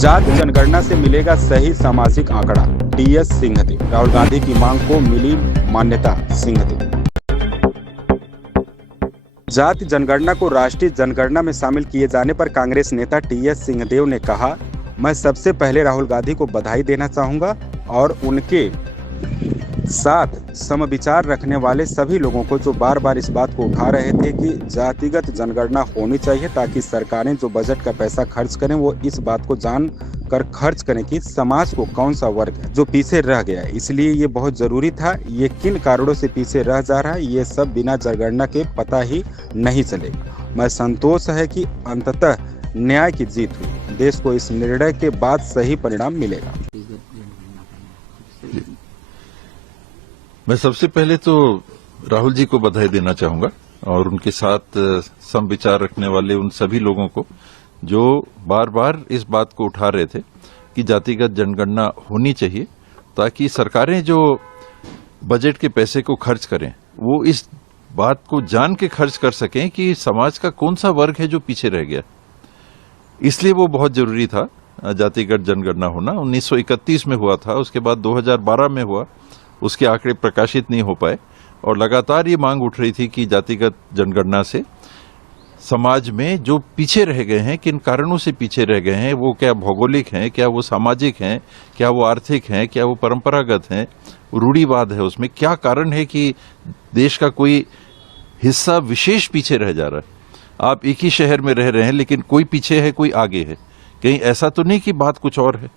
जाति जनगणना से मिलेगा सही सामाजिक आंकड़ा, टीएस सिंहदेव। राहुल गांधी की मांग को मिली मान्यता, सिंहदेव। जाति जनगणना को राष्ट्रीय जनगणना में शामिल किए जाने पर कांग्रेस नेता टीएस सिंहदेव ने कहा, मैं सबसे पहले राहुल गांधी को बधाई देना चाहूंगा और उनके साथ समविचार रखने वाले सभी लोगों को जो बार बार इस बात को उठा रहे थे कि जातिगत जनगणना होनी चाहिए ताकि सरकारें जो बजट का पैसा खर्च करें वो इस बात को जान कर खर्च करें कि समाज को कौन सा वर्ग है जो पीछे रह गया है। इसलिए ये बहुत जरूरी था। ये किन कारणों से पीछे रह जा रहा है ये सब बिना जनगणना के पता ही नहीं चलेगा। मैं संतोष है कि अंततः न्याय की जीत हुई। देश को इस निर्णय के बाद सही परिणाम मिलेगा। मैं सबसे पहले तो राहुल जी को बधाई देना चाहूंगा और उनके साथ समविचार रखने वाले उन सभी लोगों को जो बार बार इस बात को उठा रहे थे कि जातिगत जनगणना होनी चाहिए ताकि सरकारें जो बजट के पैसे को खर्च करें वो इस बात को जान के खर्च कर सकें कि समाज का कौन सा वर्ग है जो पीछे रह गया। इसलिए वो बहुत जरूरी था जातिगत जनगणना होना। 1931 में हुआ था, उसके बाद 2012 में हुआ, उसके आंकड़े प्रकाशित नहीं हो पाए और लगातार ये मांग उठ रही थी कि जातिगत जनगणना से समाज में जो पीछे रह गए हैं, किन कारणों से पीछे रह गए हैं, वो क्या भौगोलिक हैं, क्या वो सामाजिक हैं, क्या वो आर्थिक हैं, क्या वो परंपरागत हैं, रूढ़िवाद है, उसमें क्या कारण है कि देश का कोई हिस्सा विशेष पीछे रह जा रहा है। आप एक ही शहर में रह रहे हैं लेकिन कोई पीछे है, कोई आगे है। कहीं ऐसा तो नहीं कि बात कुछ और है,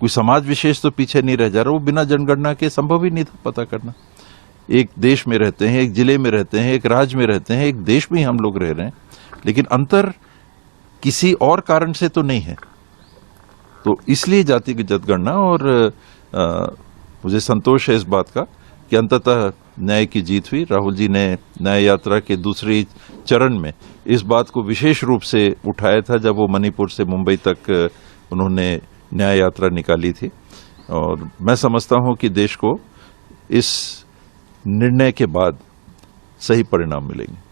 कोई समाज विशेष तो पीछे नहीं रह जा रहा। वो बिना जनगणना के संभव ही नहीं था पता करना। एक देश में रहते हैं, एक जिले में रहते हैं, एक राज्य में रहते हैं, एक देश में ही हम लोग रह रहे हैं, लेकिन अंतर किसी और कारण से तो नहीं है। तो इसलिए जातिगत जनगणना और मुझे संतोष है इस बात का कि अंततः न्याय की जीत हुई। राहुल जी ने न्याय यात्रा के दूसरे चरण में इस बात को विशेष रूप से उठाया था जब वो मणिपुर से मुंबई तक उन्होंने न्याय यात्रा निकाली थी और मैं समझता हूं कि देश को इस निर्णय के बाद सही परिणाम मिलेंगे।